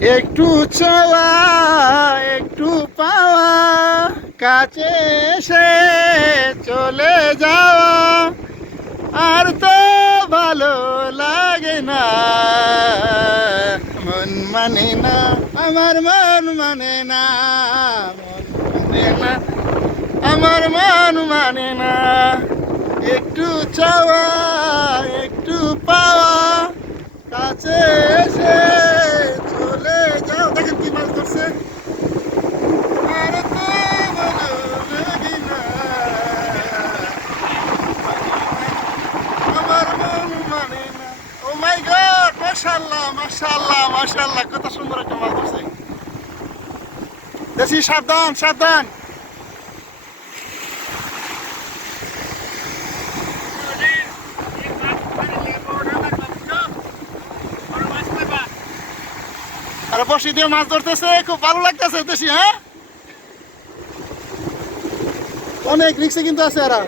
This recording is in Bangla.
একটু চাওয়া একটু পাওয়া, কাছে এসে চলে যাওয়া, আর তো ভালো লাগে না। মন মানে না, আমার মন মানে না, মন মানে না, আমার মন মানে না। একটু চাওয়া একটু পাওয়া, কাছে এসে চলে যাও। দেখেন কি মাছ ধরছে। আর তো ভালো লাগে না, আমার মন মানে না। ও মাই গড, মাশাআল্লাহ মাশাআল্লাহ মাশাআল্লাহ, কত সুন্দর একটা মাছ ধরছে। দেশি, সাবধান সাবধান। আর বসি দিয়ে মাছ ধরতেছে, খুব ভালো লাগতেছে দেশি। হ্যাঁ, অনেক রিক্সে কিন্তু আছে এরা।